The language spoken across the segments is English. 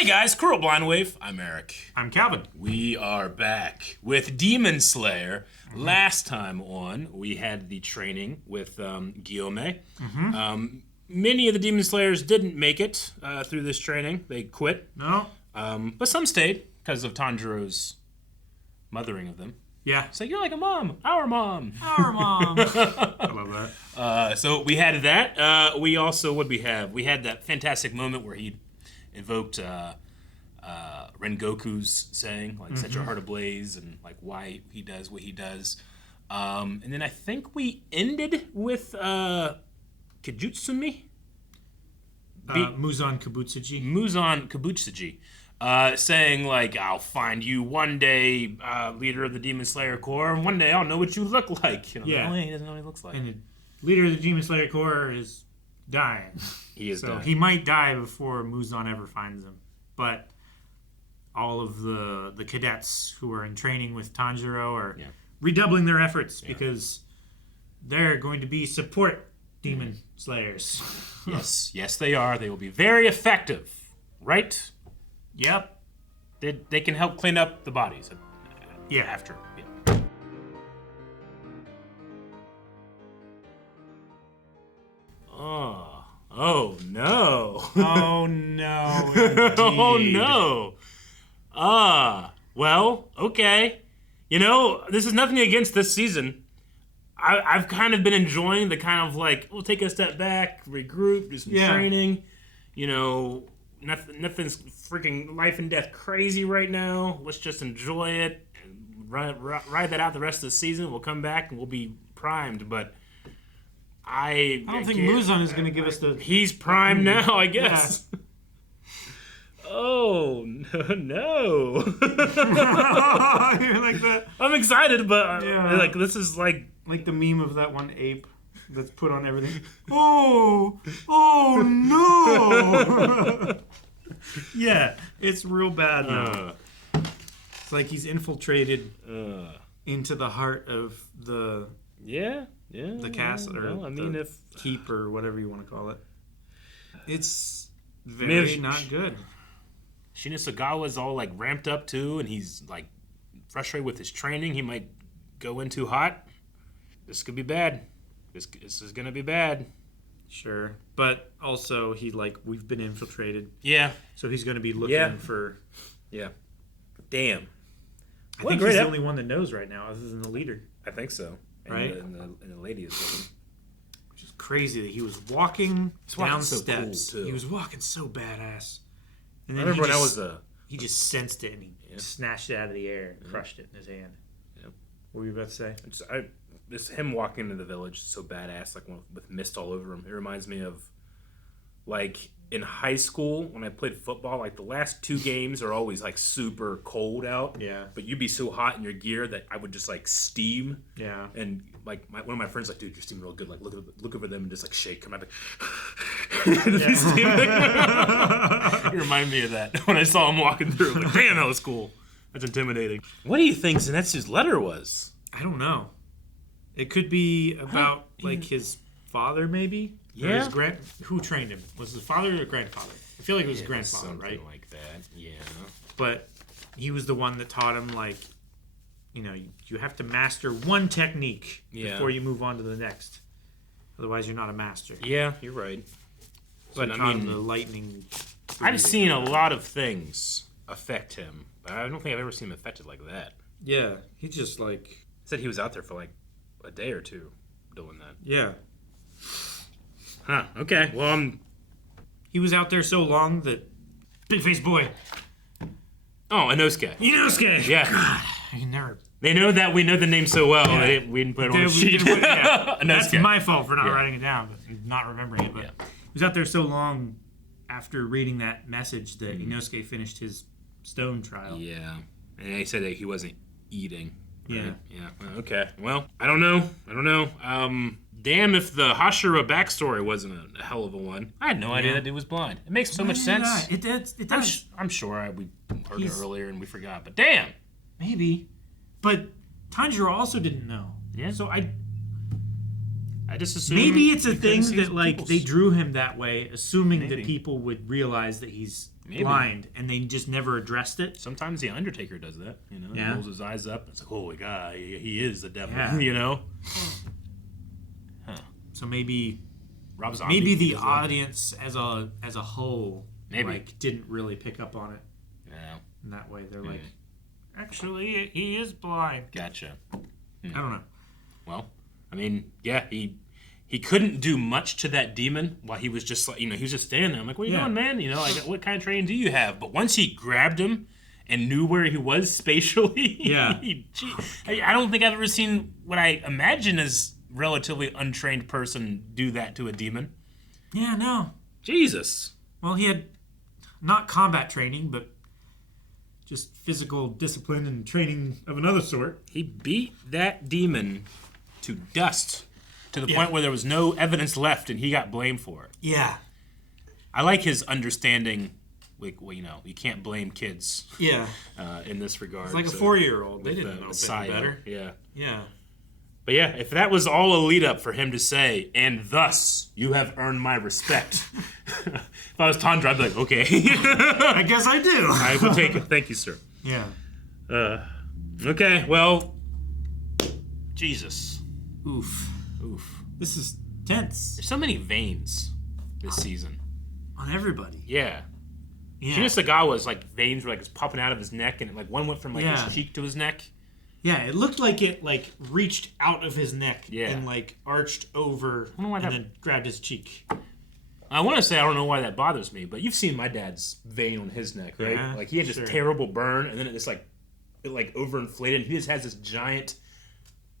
Hey guys, Cruel Blind Wave. I'm Eric. I'm Calvin. We are back with Demon Slayer. Last time on, we had the training with Gyomei. Many of the Demon Slayers didn't make it through this training. They quit. No. But some stayed because of Tanjiro's mothering of them. Yeah. It's like, you're like a mom. Our mom. Our mom. I love that. So we had that. We also, what did we have? We had that fantastic moment where he invoked Rengoku's saying, like, set your heart ablaze, and like why he does what he does. And then I think we ended with Kajutsumi? Muzan Kabutsuji. Muzan Kabutsuji. Saying, like, I'll find you one day, leader of the Demon Slayer Corps, and one day I'll know what you look like. You know, Yeah. He doesn't know what he looks like. And the leader of the Demon Slayer Corps is dying. He is dying. He might die before Muzan ever finds him. But all of the cadets who are in training with Tanjiro are redoubling their efforts because they're going to be support Demon Slayers. Yes, they are. They will be very effective, right? Yep. They can help clean up the bodies. After. Yeah. Oh no. Oh no. Oh no. Well, okay. You know, this is nothing against this season. I've kind of been enjoying the kind of like, we'll take a step back, regroup, do some training. You know, nothing's freaking life and death crazy right now. Let's just enjoy it. Ride that out the rest of the season. We'll come back and we'll be primed. But I don't think Muzan is going to give us the... He's primed now, I guess. Yeah. Oh, no. You're like that. I'm excited, but like this is like... Like the meme of that one ape that's put on everything. Oh no! Yeah, it's real bad now. It's like he's infiltrated into the heart of the the castle or the keep or whatever you want to call it. It's very not good. Shinasugawa's all like ramped up too, and he's like frustrated with his training. He might go in too hot. This could be bad. This is gonna be bad. Sure, but also we've been infiltrated. Yeah. So he's gonna be looking for. Yeah. Damn. I think he's the only one that knows right now, other than the leader. I think so. Right. And the lady is looking. Which is crazy that he was walking down so steps. cool, too. He was walking so badass. And I then remember he just sensed it and he snatched it out of the air and crushed it in his hand. Yeah. What were you about to say? This him walking into the village is so badass, like with mist all over him. It reminds me of like in high school when I played football. Like the last 2 games are always like super cold out. Yeah. But you'd be so hot in your gear that I would just like steam. Yeah. And like one of my friends like, dude, you're steaming real good. Like look over them and just like shake. Come out like. You remind me of that when I saw him walking through. Like, damn, that was cool. That's intimidating. What do you think Zenitsu's letter was? I don't know. It could be about like his father, maybe. Yeah. Or his who trained him? Was his father or grandfather? I feel like it was his grandfather, something right? Like that. Yeah. But he was the one that taught him, like, you know, you have to master one technique before you move on to the next. Otherwise, you're not a master. Yeah, you're right. So but I mean, the lightning. I've seen a lot of things affect him, but I don't think I've ever seen him affected like that. Yeah, he just like said he was out there for like a day or two doing that. Yeah. Huh. Okay. Well, he was out there so long that big face boy. Oh, Inosuke. Inosuke. Yeah. God, I never. They know that we know the name so well. Yeah. We didn't put it on the sheet. That's my fault for not writing it down, but not remembering it. But he was out there so long after reading that message that Inosuke finished his stone trial. Yeah, and he said that he wasn't eating. Right? Yeah. Yeah. Okay. Well, I don't know. Damn if the Hashira backstory wasn't a hell of a one. I had no idea that dude was blind. It makes so much sense. It does. I'm sure we heard it earlier and we forgot, but damn. Maybe. But Tanjiro also didn't know. Yeah. So I just assumed... Maybe it's a thing that, like, they drew him that way, assuming that people would realize that he's blind, and they just never addressed it. Sometimes the Undertaker does that. You know, he rolls his eyes up. It's like, holy God, he is the devil. Yeah. You know. So maybe Rob Zombie maybe the audience as a whole didn't really pick up on it. Yeah. In that way, they're like, actually, he is blind. Gotcha. I don't know. Well, I mean, yeah, he couldn't do much to that demon while he was just like, he was just standing there. I'm like, what are you doing, man? You know, like, what kind of training do you have? But once he grabbed him and knew where he was spatially, I don't think I've ever seen what I imagine as relatively untrained person do that to a demon. Yeah, no. Jesus. Well, he had not combat training, but just physical discipline and training of another sort. He beat that demon to dust to the point where there was no evidence left and he got blamed for it. Yeah. I like his understanding. Like, well, you can't blame kids. Yeah. In this regard. It's like a 4-year-old. They didn't know any better. Yeah. Yeah. But yeah, if that was all a lead up for him to say, and thus you have earned my respect. If I was Tondra, I'd be like, okay. I guess I do. I will take it. Thank you, sir. Yeah. Okay, well, Jesus. Oof. This is tense. There's so many veins this season. On everybody. Yeah. Shinasugawa's veins were popping out of his neck, and one went from his cheek to his neck. Yeah, it looked like it reached out of his neck and arched over then grabbed his cheek. I want to say I don't know why that bothers me, but you've seen my dad's vein on his neck, right? Yeah, he had this terrible burn, and then it just it overinflated, and he just has this giant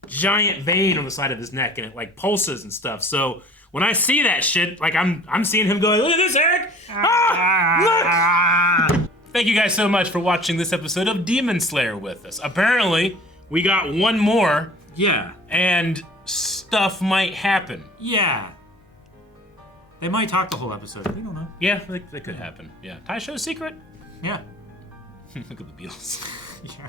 vein on the side of his neck, and it pulses and stuff. So when I see that shit, I'm seeing him going, look at this, Eric! Look! Thank you guys so much for watching this episode of Demon Slayer with us. Apparently, we got one more. Yeah. And stuff might happen. Yeah. They might talk the whole episode. We don't know. Yeah, that could happen. Yeah. Taisho's secret? Yeah. Look at the Beatles. Yeah.